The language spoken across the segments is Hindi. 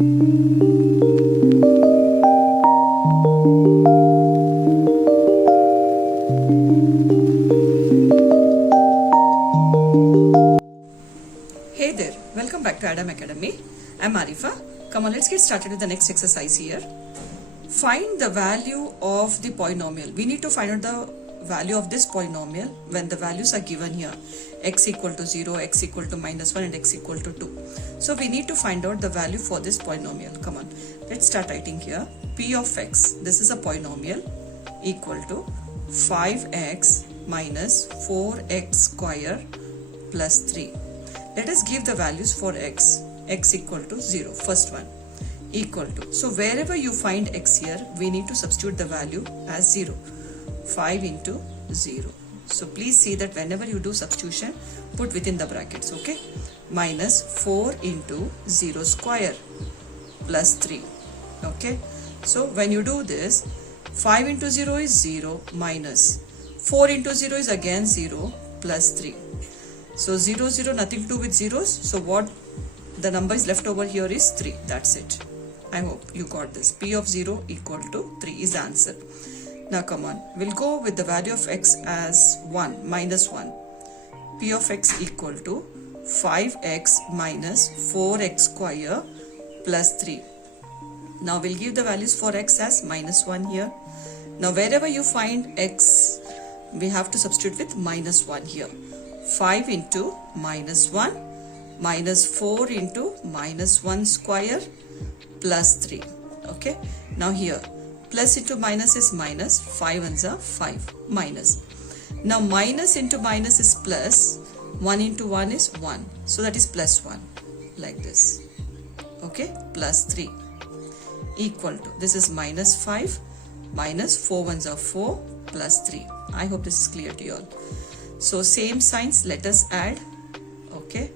Hey there, welcome back to Adam Academy. I'm Arifa. Come on, let's get started with the next exercise here. Find the value of the polynomial. We need to find out the value of this polynomial when the values are given here. X equal to 0, x equal to -1 and x equal to 2. So we need to find out the value for this polynomial. Come on, let's start writing here. P of x, this is a polynomial, equal to 5x minus 4x square plus 3. Let us give the values for x. X equal to 0, first one, equal to. So wherever you find x here, we need to substitute the value as 0. 5 into 0. So please see that whenever you do substitution, put within the brackets, okay? Minus 4 into 0 square plus 3, okay? So when you do this, 5 into 0 is 0 minus 4 into 0 is again 0 plus 3. So 0, 0, nothing to do with zeros. So what the number is left over here is 3. That's it. I hope you got this. P of 0 equal to 3 is the answer. Now come on. We'll go with the value of x as 1, minus 1. P of x equal to 5x minus 4x square plus 3. Now we'll give the values for x as minus 1 here. Now wherever you find x, we have to substitute with minus 1 here. 5 into minus 1 minus 4 into minus 1 square plus 3. Okay. Now here plus into minus is minus. 5 ones are 5 minus. Now minus into minus is plus. 1 into 1 is 1. So that is plus 1 like this. Okay. Plus 3 equal to, this is minus 5 minus 4 ones are 4 plus 3. I hope this is clear to you all. So same signs, let us add. Okay.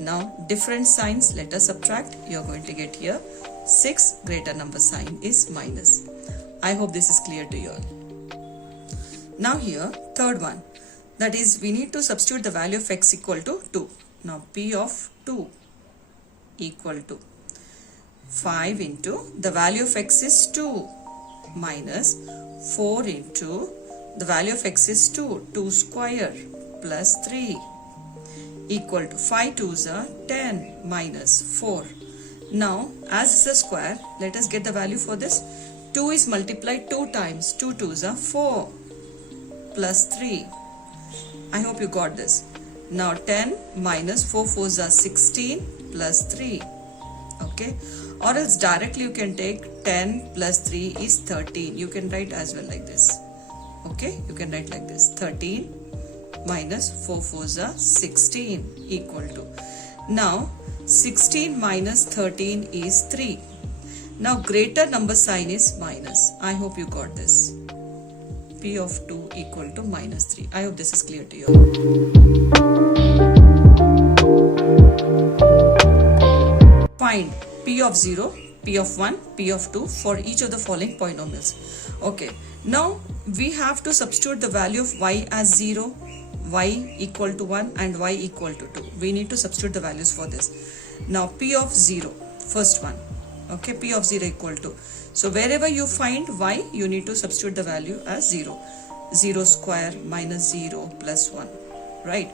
Now different signs, let us subtract. You are going to get here 6, greater number sign is minus. I hope this is clear to you all. Now here third one, that is we need to substitute the value of x equal to 2. Now P of 2 equal to 5 into the value of x is 2 minus 4 into the value of x is 2, 2 square plus 3 equal to 5 2s are 10 minus 4. Now as is a square, let us get the value for this. 2 is multiplied 2 times, 2 2s are 4 plus 3. I hope you got this. Now 10 minus 4 4s are 16 plus 3. Okay. Or else directly you can take 10 plus 3 is 13. You can write as well like this. Okay, you can write like this. 13 minus 4 4s are 16 equal to. Now 16 minus 13 is 3. Now greater number sign is minus. I hope you got this. P of 2 equal to minus 3. I hope this is clear to you. Find P of 0, P of 1, P of 2 for each of the following polynomials. Okay, now we have to substitute the value of y as 0, y equal to 1 and y equal to 2. We need to substitute the values for this. Now P of 0, first one. Okay, P of 0 equal to. So wherever you find y, you need to substitute the value as 0. 0 square minus 0 plus 1. Right.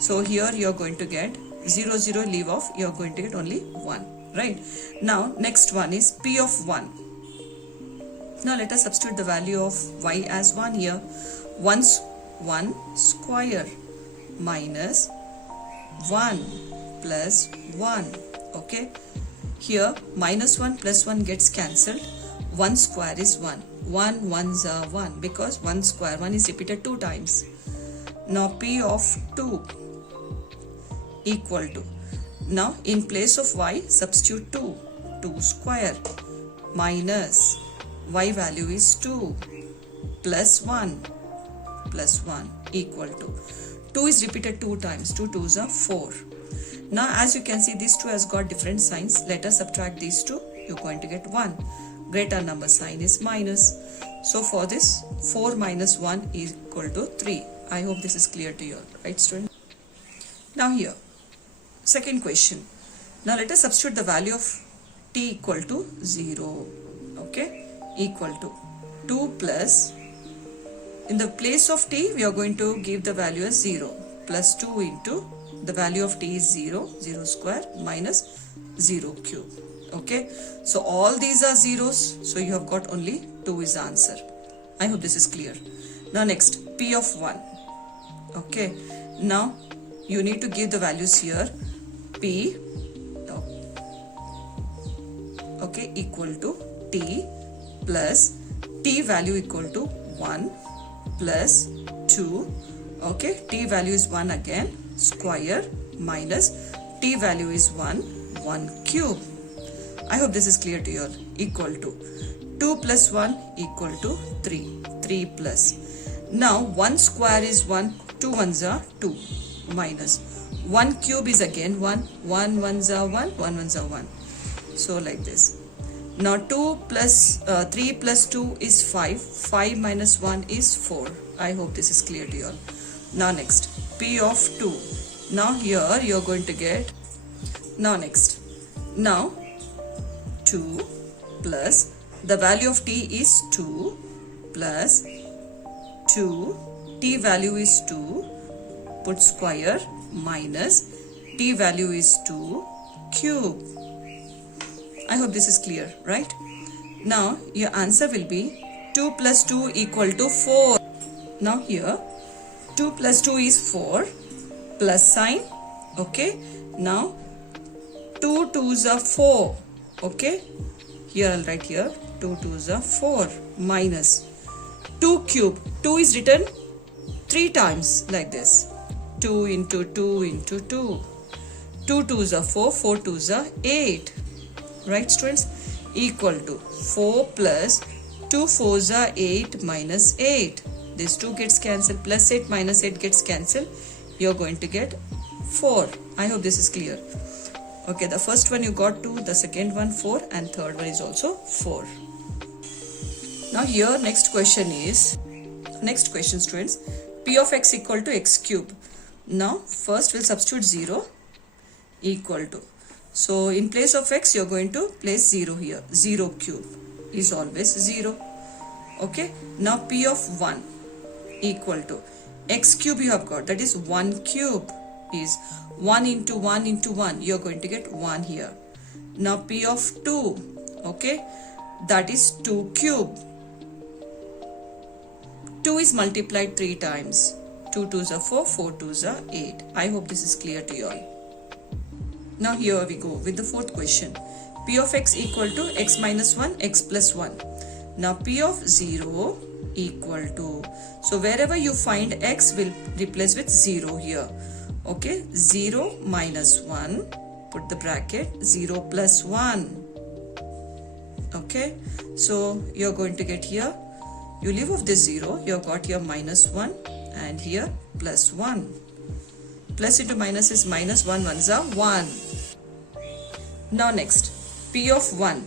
So here you are going to get 0, 0, leave off. You are going to get only 1. Right. Now next one is P of 1. Now let us substitute the value of y as 1 here. 1 square minus 1 plus 1. Okay. Here minus 1 plus 1 gets cancelled. 1 square is 1. 1 ones are 1 because 1 square 1 is repeated 2 times. Now P of 2 equal to. Now in place of y substitute 2. 2 square minus y value is 2 plus 1 equal to. 2 is repeated 2 times. 2 2s are 4. Now as you can see, these two has got different signs. Let us subtract these two. You're going to get 1. Greater number sign is minus. So for this 4 minus 1 is equal to 3. I hope this is clear to you, right student? Now here second question. Now let us substitute the value of t equal to 0. Okay, equal to 2 plus, in the place of t we are going to give the value as 0, plus 2 into the value of t is 0, 0 square minus 0 cube. Okay, so all these are zeros, so you have got only 2 is the answer. I hope this is clear. Now next, p of 1. Okay, now you need to give the values here. P, okay, equal to t plus t value equal to 1 plus 2. Okay, t value is 1 again, square minus t value is 1 cube. I hope this is clear to you all. Equal to 2 plus 1 equal to 3. 3 plus. Now 1 square is 1. 2 ones are 2. Minus 1 cube is again 1. 1 ones are 1. 1 ones are 1. So like this. Now 2 plus 3 plus 2 is 5. 5 minus 1 is 4. I hope this is clear to you all. Now next, p of 2. Now here you are going to get. Now next. Now 2 plus the value of t is 2 plus 2, t value is 2, put square minus t value is 2 cube. I hope this is clear, right? Now your answer will be 2 plus 2 equal to 4. Now here 2 plus 2 is 4, plus sign. Okay, now 2 2s are 4. Okay, here I'll write here 2 2s are 4 minus 2 cube. 2 is written 3 times like this. 2 into 2 into 2. 2 2s are 4, 4 2s are 8. Right students? Equal to 4 plus 2 4s are 8 minus 8. This 2 gets cancelled, plus 8 minus 8 gets cancelled. You're going to get 4. I hope this is clear. Okay, the first one you got 2, the second one 4, and third one is also 4. Now here next question students, p of x equal to x cube. Now first we'll substitute 0 equal to. So in place of x you're going to place 0 here. 0 cube is always 0. Okay, now p of 1 equal to x cube you have got, that is 1 cube is 1 into 1 into 1, you're going to get 1 here. Now p of 2, okay, that is 2 cube. 2 is multiplied 3 times. 2 2s are 4, 4 2s are 8. I hope this is clear to you all. Now here we go with the fourth question. P of x equal to x minus 1, x plus 1. Now p of 0 equal to, so wherever you find x will replace with 0 here. Okay, 0 minus 1, put the bracket, 0 plus 1. Okay, so you're going to get here, you leave off this 0, you've got here minus 1 and here plus 1. Plus into minus is minus, 1 ones are 1. Now next, p of 1.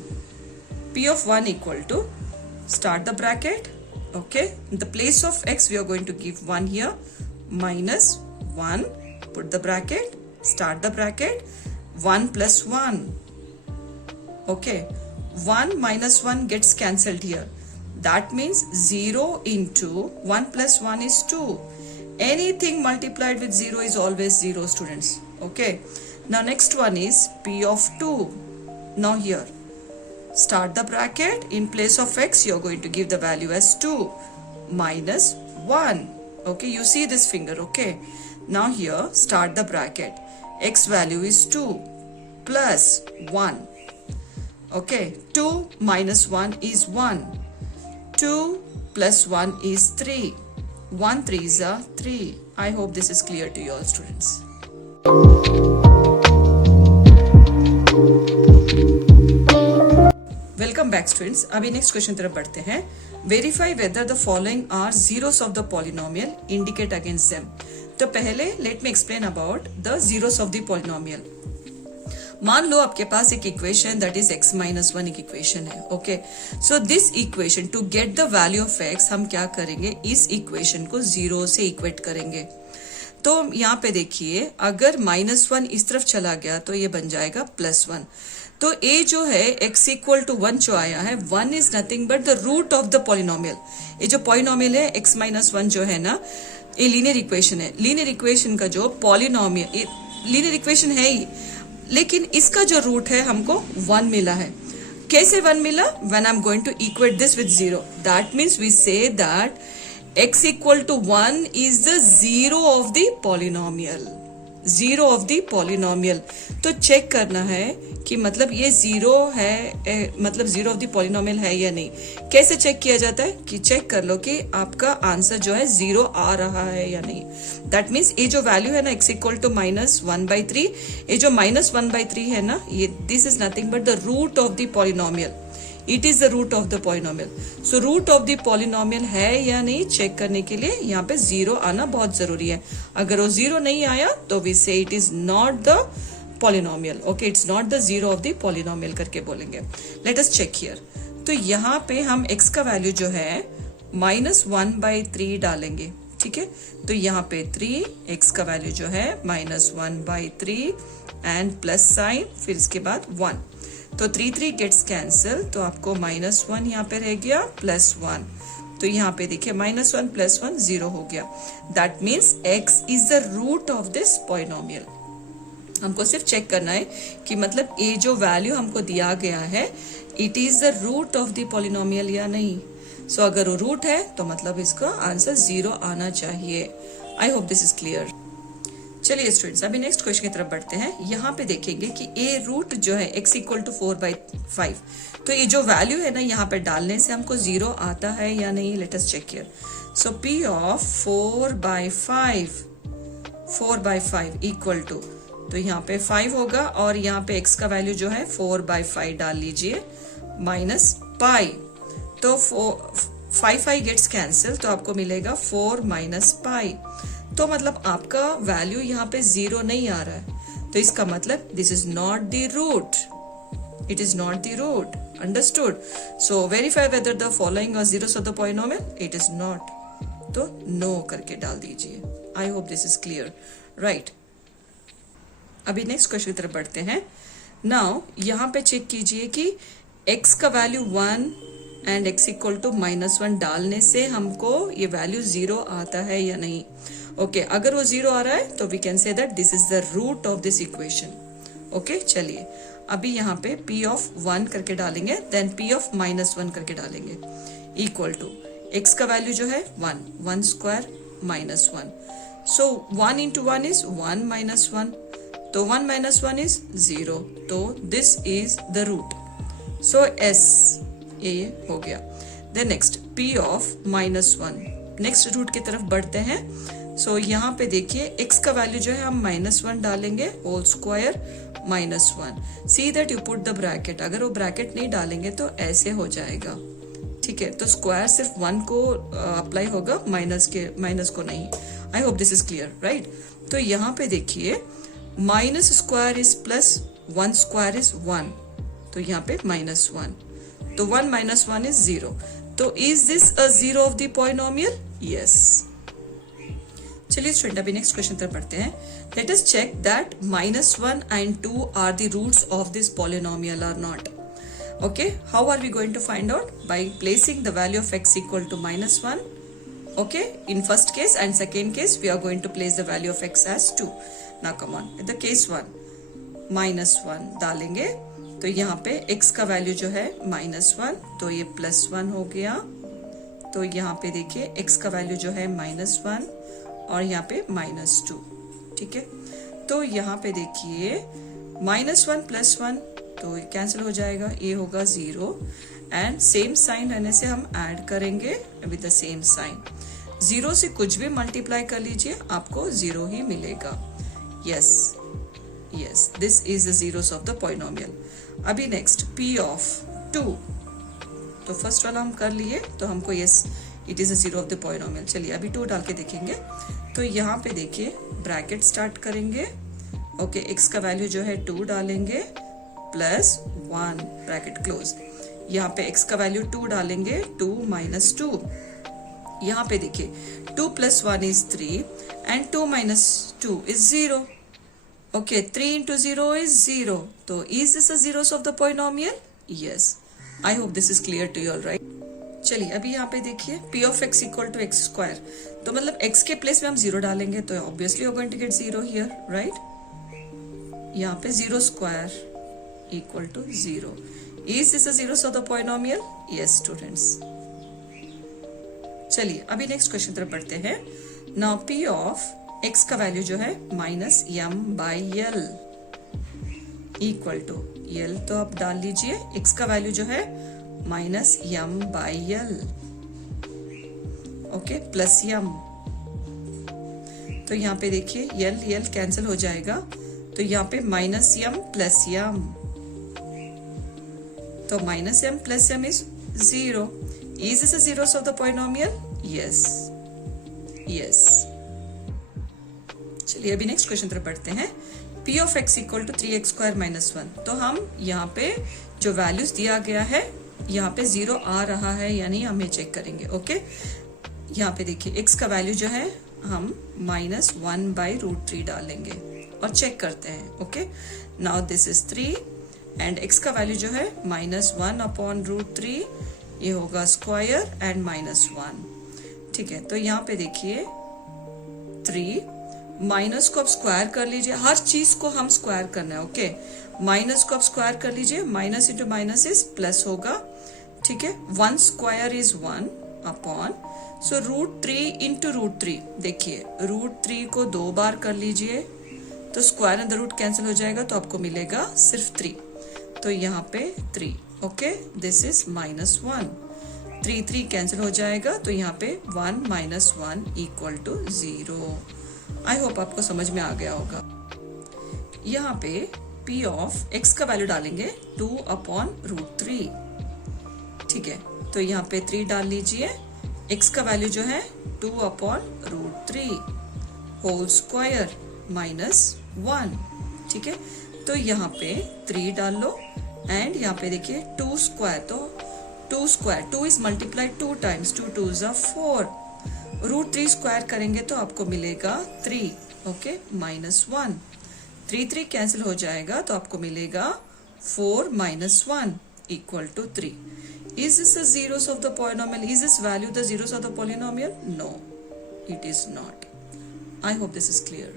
P of 1 equal to, start the bracket. Okay, in the place of x we are going to give 1 here, minus 1. Put the bracket, start the bracket, 1 plus 1. Okay, 1 minus 1 gets cancelled here. That means 0 into 1 plus 1 is 2. Anything multiplied with 0 is always 0 students. Okay, now next one is p of 2. Now here, start the bracket, in place of x you are going to give the value as 2 minus 1. Okay, you see this finger, okay. Now here start the bracket, x value is 2 plus 1. Okay, 2 minus 1 is 1. 2 plus 1 is 3. 1 3s are 3. I hope this is clear to you all students. Welcome back students. अभी नेक्स्ट क्वेश्चन तरफ बढ़ते हैं. Verify whether the following are zeros of the polynomial, indicate against them. तो पहले let me explain about the zeros of the polynomial. मान लो आपके पास एक equation that is x minus 1 एक इक्वेशन है. Okay, so this equation to get the value of x हम क्या करेंगे, इस इक्वेशन को 0 से इक्वेट करेंगे. तो यहाँ पे देखिए, अगर -1 इस तरफ चला गया तो ये बन जाएगा +1. तो ए जो है x इक्वल टू 1 जो आया है, 1 is nothing but the root of the polynomial. ये जो पॉलिनोमियल है x माइनस 1 जो है ना, ये लीनियर इक्वेशन है। लीनियर इक्वेशन का जो पॉलिनोमियल, लीनियर इक्वेशन है ही, लेकिन इसका जो रूट है हमको 1 मिला है। कैसे 1 मिला? When I am going to equate this with 0, that means we say that x equal to 1 is the zero of the polynomial, zero of the polynomial. तो चेक करना है कि मतलब ये जीरो है, मतलब जीरो ऑफ द पॉलिनोमियल है या नहीं। कैसे चेक किया जाता है कि चेक कर लो कि आपका आंसर जो है जीरो आ रहा है या नहीं। दैट मीन्स ये जो वैल्यू है ना x इक्वल टू -1/3, ये जो -1/3 है ना, ये this is nothing but the root of the polynomial. It is the root of the polynomial. So root of the polynomial है या नहीं चेक करने के लिए यहाँ पे जीरो आना बहुत जरूरी है। अगर वो जीरो नहीं आया तो we say it is not the polynomial. Okay, it's not the zero of the polynomial करके बोलेंगे। Let us check here. तो यहाँ पे हम x का वैल्यू जो है -1/3 डालेंगे, ठीक है। तो यहाँ पे 3, x का वैल्यू जो है -1/3 एंड प्लस साइन, फिर इसके बाद 1। तो 3 गेट्स कैंसिल, तो आपको -1 यहाँ पे रह गया +1। तो यहाँ पे देखिए -1 + 1 0 हो गया। That means x is the root of this polynomial. हमको सिर्फ चेक करना है कि मतलब ये जो वैल्यू हमको दिया गया है it is the root of the polynomial या नहीं। सो अगर वो रूट है तो मतलब इसका आंसर 0 आना चाहिए। आई होप दिस इज क्लियर। चलिए स्टूडेंट्स, अभी नेक्स्ट क्वेश्चन की तरफ बढ़ते हैं। यहाँ पे देखेंगे कि ए रूट जो है x इक्वल टू 4/5, तो ये जो वैल्यू है ना यहाँ पे डालने से हमको 0 आता है या नहीं। Let us check here. So p of 4/5 equal to, तो यहाँ पे 5 होगा और यहाँ पे x का वैल्यू जो है 4/5 डाल लीजिए -π। तो 5 गेट्स कैंसिल, तो आपको मिलेगा 4 - π। तो मतलब आपका वैल्यू यहाँ पे 0 नहीं आ रहा है, तो इसका मतलब this is not the root, it is not the root. Understood? So verify whether the following are zeros of the polynomial. It is not, तो नो करके डाल दीजिए। I hope this is clear, right. अभी नेक्स्ट क्वेश्चन की तरफ बढ़ते हैं। नाउ यहाँ पे चेक कीजिए कि x का value 1 and x equal to -1 डालने से हमको ये वैल्यू 0 आता है या नहीं। ओके, अगर वो 0 आ रहा है तो we can say that this is the root of this equation. Okay, चलिए अभी यहाँ पे p ऑफ 1 करके डालेंगे, देन p ऑफ -1 करके डालेंगे, इक्वल टू x का वैल्यू जो है 1 स्क्वायर -1। सो 1 into 1 is 1 - 1, तो 1 - 1 is 0, तो this is the root. So s ये हो गया। Then next p of -1, next root की तरफ बढ़ते हैं। सो यहाँ पे देखिए x का वैल्यू जो है हम -1 डालेंगे, whole square -1। See that you put the bracket. अगर वो ब्रैकेट नहीं डालेंगे तो ऐसे हो जाएगा, ठीक है। तो स्क्वायर सिर्फ 1 को अप्लाई होगा, माइनस को नहीं। आई hope this is clear, right. तो यहाँ पे देखिए minus square is plus, 1 square is 1, तो यहाँ पे -1, तो 1 - 1 is 0. तो is this a zero of the polynomial? Yes. चलिए स्टूडेंट, अभी नेक्स्ट क्वेश्चन तरफ पढ़ते हैं। Let us check that -1 and 2 are the roots of this polynomial or not. Okay, how are we going to find out? By placing the value of x equal to -1. Okay, in first case and second case we are going to place the value of x as 2. Now come on, in the case 1, -1 डालेंगे, तो यहाँ पे x का वैल्यू जो है -1, तो ये +1 हो गया। तो यहाँ पे देखिए x का वैल्यू जो है -1 और यहाँ पे -2, ठीक है। तो यहाँ पे देखिए -1 + 1, तो कैंसिल हो जाएगा, ये होगा 0 एंड सेम साइन रहने से हम ऐड करेंगे विद द सेम साइन। 0 से कुछ भी मल्टीप्लाई कर लीजिए, आपको 0 ही मिलेगा। Yes, this is the zeros of the polynomial. अभी नेक्स्ट p ऑफ 2, तो फर्स्ट वाला हम कर लिए, तो हमको yes it is a zero of the polynomial. चलिए अभी 2 डाल के देखेंगे। तो यहाँ पे देखिए ब्रैकेट स्टार्ट करेंगे। ओके, x का वैल्यू जो है 2 डालेंगे +1 ब्रैकेट क्लोज। यहाँ पे x का वैल्यू 2 डालेंगे, 2 - 2। यहाँ पे देखिए 2 + 1 is 3 and 2 - 2 is 0। Okay, 3 into 0 is 0. So is this a zeros of the polynomial? Yes. I hope this is clear to you all, right? चलिए अभी यहाँ पे देखिए p of x equal to x square, तो मतलब x के प्लेस में हम जीरो डालेंगे तो obviously you going to get zero here, right? यहाँ पे zero square equal to zero. Is this a zeros of the polynomial? Yes students. चलिए अभी नेक्स्ट क्वेश्चन तरफ पढ़ते हैं. नाउ p ऑफ x का वैल्यू जो है minus m by l equal to l, तो आप डाल लीजिए x का वैल्यू जो है minus m by l, okay, plus m. तो यहाँ पे देखिए एल कैंसिल हो जाएगा, तो यहाँ पे माइनस m प्लस m, तो minus m plus m is zero. Is this a zeros of the polynomial? Yes. Yes. चलिए अभी नेक्स्ट क्वेश्चन तरफ पढ़ते हैं. p of x equal to 3x square minus 1. तो हम यहाँ पे जो वैल्यूज दिया गया है यहाँ पे जीरो आ रहा है यानी हम ये चेक करेंगे. ओके, यहाँ पे देखिए x का वैल्यू जो है हम माइनस 1 बाई रूट 3 डालेंगे और चेक करते हैं. Okay, now this is 3 and x का वैल्यू जो है माइनस 1 अपॉन रूट 3, ये होगा स्क्वायर एंड माइनस 1. ठीक है, तो यहाँ पे देखिए 3 माइनस को आप स्क्वायर कर लीजिए, हर चीज को हम स्क्वायर करना है. ओके, माइनस को आप स्क्वायर कर लीजिए, minus into minus is plus होगा. ठीक है, 1 square is 1 upon, so root 3 into root 3. देखिए रूट 3 को 2 बार कर लीजिए तो square and the root cancel हो जाएगा, तो आपको मिलेगा सिर्फ 3. तो यहाँ पे 3. Okay, this is minus 1. 3 cancel हो जाएगा, तो यहाँ पे 1 minus 1 equal to 0. I hope आपको समझ में आ गया होगा. यहाँ पे p ऑफ x का वैल्यू डालेंगे 2 अपॉन रूट 3. ठीक है, तो यहाँ पे 3 डाल लीजिए, x का वैल्यू जो है 2 upon root 3 whole square minus 1. ठीक है, तो यहाँ पे 3 डाल लो एंड यहाँ पे देखिए 2 स्क्वायर, तो 2 square 2 is multiplied 2 times, 2 2s are 4. Root 3 square करेंगे तो आपको मिलेगा 3. Okay, minus 1. 3 कैंसिल हो जाएगा, तो आपको मिलेगा 4 minus 1 equal to 3. Is this a zeros of the polynomial? Is this value the zeros of the polynomial? No, it is not. I hope this is clear.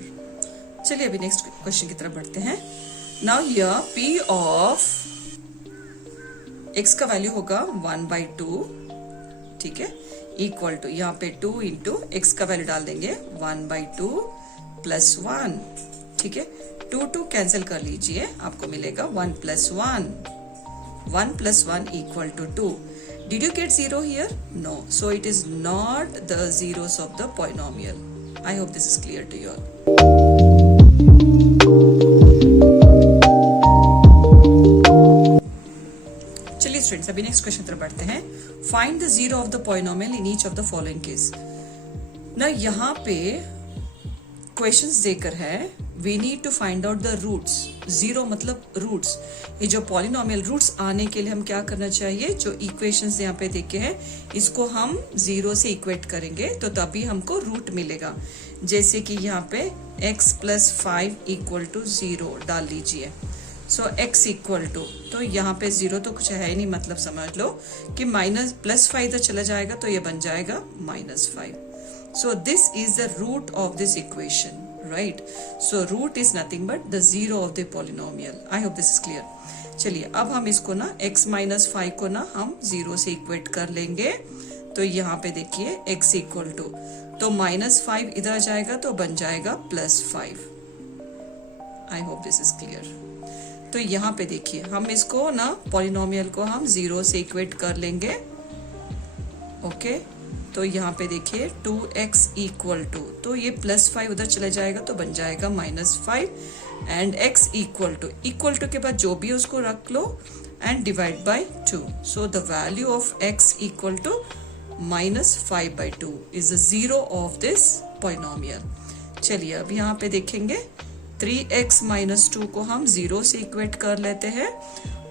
चलिए अभी नेक्स्ट क्वेश्चन की तरफ बढ़ते हैं. Now here p of x का वैल्यू होगा 1/2. ठीक है, इक्वल टू यहाँ पे 2 इंटू एक्स का वैल्यू डाल देंगे 1/2 प्लस 1. ठीक है, 2 कैंसिल कर लीजिए, आपको मिलेगा 1 plus 1. 1 plus 1 equal to 2. Did you get 0 here? No. So it is not the zeros of the polynomial. I hope this is clear to you all. चलिए स्टूडेंट्स अभी नेक्स्ट क्वेश्चन तरफ बढ़ते हैं. Find the zero of the polynomial in each of the following case. ना यहाँ पे क्वेश्चंस देकर है, we need to find out the roots. Zero मतलब रूट्स. ये जो पॉलिनोमियल रूट्स आने के लिए हम क्या करना चाहिए, जो इक्वेशंस यहाँ पे देखे हैं इसको हम जीरो से इक्वेट करेंगे तो तभी हमको रूट मिलेगा. जैसे कि यहाँ पे x प्लस 5 इक्वल टू 0 डाल लीजिए. सो x इक्वल टू, तो यहाँ पे जीरो तो कुछ है ही नहीं, मतलब समझ लो कि माइनस प्लस 5 इधर चला जाएगा तो ये बन जाएगा minus 5. So this is the root of this equation, right? So root is nothing but the zero of the polynomial. I hope this is clear. चलिए अब हम इसको ना x माइनस 5 को ना हम जीरो से इक्वेट कर लेंगे. तो यहाँ पे देखिए x इक्वल टू, तो माइनस 5 इधर जाएगा तो बन जाएगा plus 5. I hope this is clear. तो यहाँ पे देखिए हम इसको ना पॉलिनोमियल को हम जीरो से इक्वेट कर लेंगे. ओके, तो यहाँ पे देखिए 2x इक्वल टू, तो ये प्लस 5 उधर चला जाएगा तो बन जाएगा minus 5 and x equal to के बाद जो भी उसको रख लो and divide by 2. So the value of x equal to minus 5/2 is the zero of this polynomial. चलिए अब यहाँ पे देखेंगे 3x माइनस 2 को हम जीरो से इक्वेट कर लेते हैं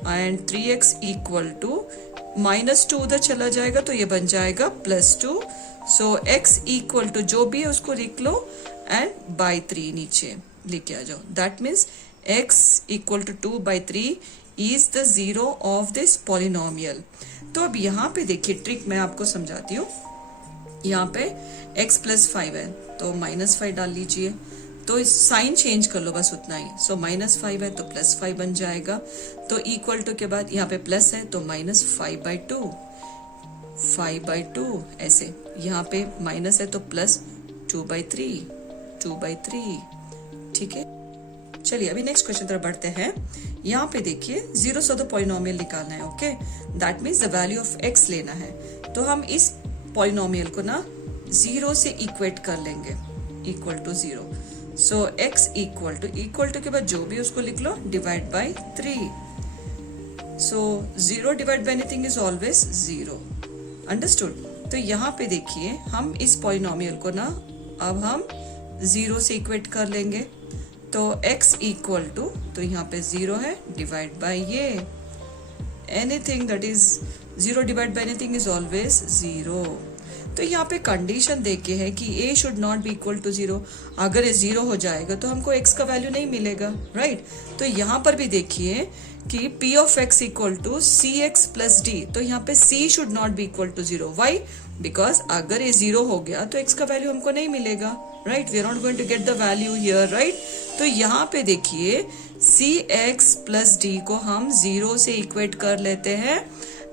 and 3x equal to minus 2 उधर चला जाएगा तो ये बन जाएगा plus 2. So x equal to जो भी है उसको लिख लो एंड बाय 3 नीचे. लेके आ जाओ. That means x equal to 2/3 is the zero of this polynomial. तो अब यहाँ पे देखिए ट्रिक मैं आपको समझाती हूँ. यहाँ पे x प्लस 5 है तो -5 डाल लीजिए. तो साइन चेंज कर लो, बस उतना ही. सो -5 है तो +5 बन जाएगा. तो इक्वल टू के बाद यहाँ पे प्लस है तो -5/2 5/2 ऐसे. यहाँ पे माइनस है तो प्लस 2/3. ठीक है, चलिए अभी नेक्स्ट क्वेश्चन तरफ बढ़ते हैं. यहाँ पे देखिए जीरो से तो पॉलिनोमियल निकालना है. Okay, that means the value of x लेना है. तो हम इस पॉलिनोमियल को ना जीरो से इक्वेट कर लेंगे, equal to 0. So x equal to के बाद जो भी उसको लिख लो divide by 3. So 0 divide by anything is always 0. Understood. तो यहाँ पे देखिए हम इस पॉलिनोमियल को ना अब हम 0 से इक्वेट कर लेंगे. तो x इक्वल टू, तो यहाँ पे 0 है डिवाइड बाय ये anything that is 0 divide by anything is always 0. तो यहाँ पे कंडीशन देके है कि a should not be equal to 0. अगर ये 0 हो जाएगा तो हमको x का वैल्यू नहीं मिलेगा, राइट. तो यहाँ पर भी देखिए कि p of x equal to cx plus d. तो यहाँ पे c should not be equal to 0. Why? Because अगर ये 0 हो गया तो x का वैल्यू हमको नहीं मिलेगा, right. We are not going to get the value here, right. तो यहाँ पे देखिए cx प्लस d को हम 0 से इक्वेट कर लेते हैं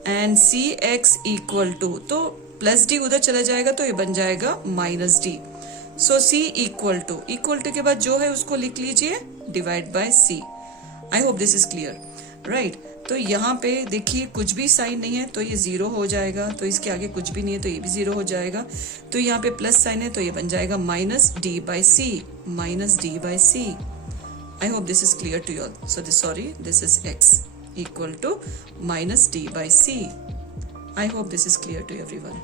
एंड cx इक्वल टू, तो प्लस डी उधर चला जाएगा तो ये बन जाएगा -d. So c equal to के बाद जो है उसको लिख लीजिए divide by c. I hope this is clear, right. तो यहाँ पे देखिए कुछ भी साइन नहीं है तो ये 0 हो जाएगा. तो इसके आगे कुछ भी नहीं है तो ये भी 0 हो जाएगा. तो यहाँ पे प्लस साइन है तो ये बन जाएगा -d/c. I hope this is clear to you all. So this is x equal to -d/c. I hope this is clear to everyone.